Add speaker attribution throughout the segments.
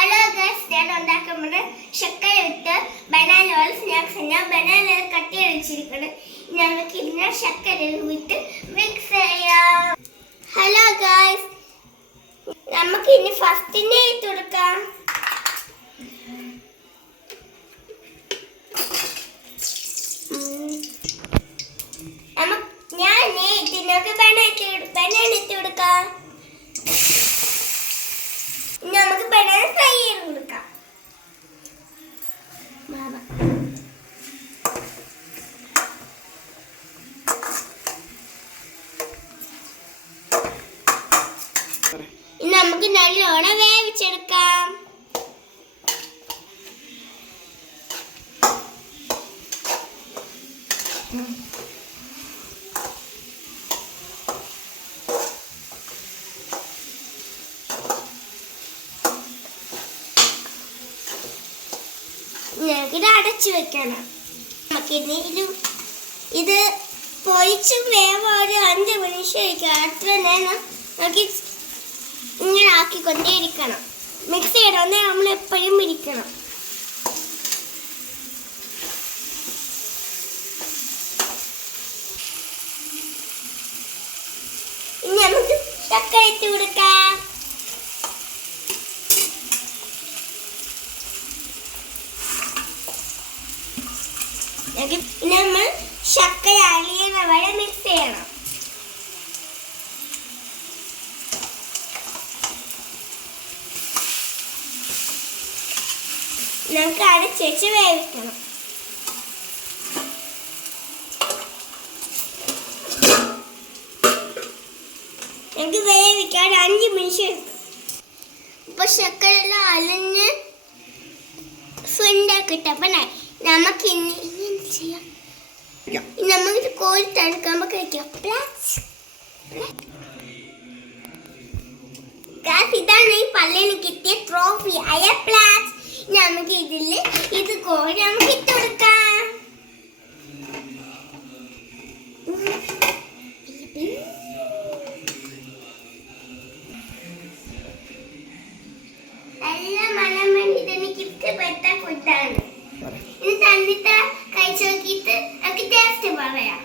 Speaker 1: Hello guys ഞാൻ ഉണ്ടാക്കുന്നത് ശർക്കര ഇട്ട് ബനാന സ്നാക്സ് ഞാൻ ബനാന കട്ടി വെച്ചിരിക്കുന്നത് ഞങ്ങൾക്ക് ഇതിനെ ശർക്കര വിട്ട് മിക്സ് ചെയ്യാം. ഹലോ ഗൈസ് നമുക്ക് ഇനി ഫസ്റ്റിനെ ഇട്ട് കൊടുക്കാം. ഞാൻ ഇതിനൊക്കെ ബനാന ഇട്ട് കൊടുക്കാം. നമുക്ക് ഇനി നമുക്ക് നല്ലോണം വേവിച്ചെടുക്കാം. ഞങ്ങൾക്കിത് അടച്ചു വെക്കണം. നമുക്കിനി ഇത് ഇത് വേവ ഒരു അഞ്ച് മനുഷ്യ അത്ര നേരം നമുക്ക് ഇങ്ങനെ ആക്കിക്കൊണ്ടേയിരിക്കണം മിക്സ് ചെയ്യണമെന്ന് നമ്മൾ എപ്പോഴും ഇരിക്കണം ഇനി നമുക്ക് ഇനി നമ്മൾ ശർക്കര അലിയുന്ന വരെ മിക്സ് ചെയ്യണം നമുക്ക് അടച്ച് വെച്ച് വേവിക്കണം. എനിക്ക് വേവിക്കാൻ അഞ്ച് മിനിറ്റ് എടുക്കും. ഇപ്പൊ ശക്കരെല്ലാം അലഞ്ഞ് അലിഞ്ഞ് സുണ്ടാക്കിട്ടപ്പോ നമുക്ക് ഇനി ചെയ്യാം? നമുക്ക് കോരി തണുക്കുമ്പോ കഴിക്കാം. ഇതാണ് ഈ പള്ളിയിൽ കിട്ടിയ ട്രോഫി അയ പ്ലാസ് നമുക്ക് ഇതിൽ ഇത് കോരി നമുക്ക് ഇട്ട് കൊടുക്കാം. നല്ല മണം ഇതെനിക്ക് ഇഷ്ടപ്പെട്ട ഫുഡാണ് ഇത് തന്നിട്ട് കഴിച്ചു നോക്കിയിട്ട് നമുക്ക് ടേസ്റ്റ് പറയാം.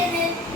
Speaker 1: Shannon.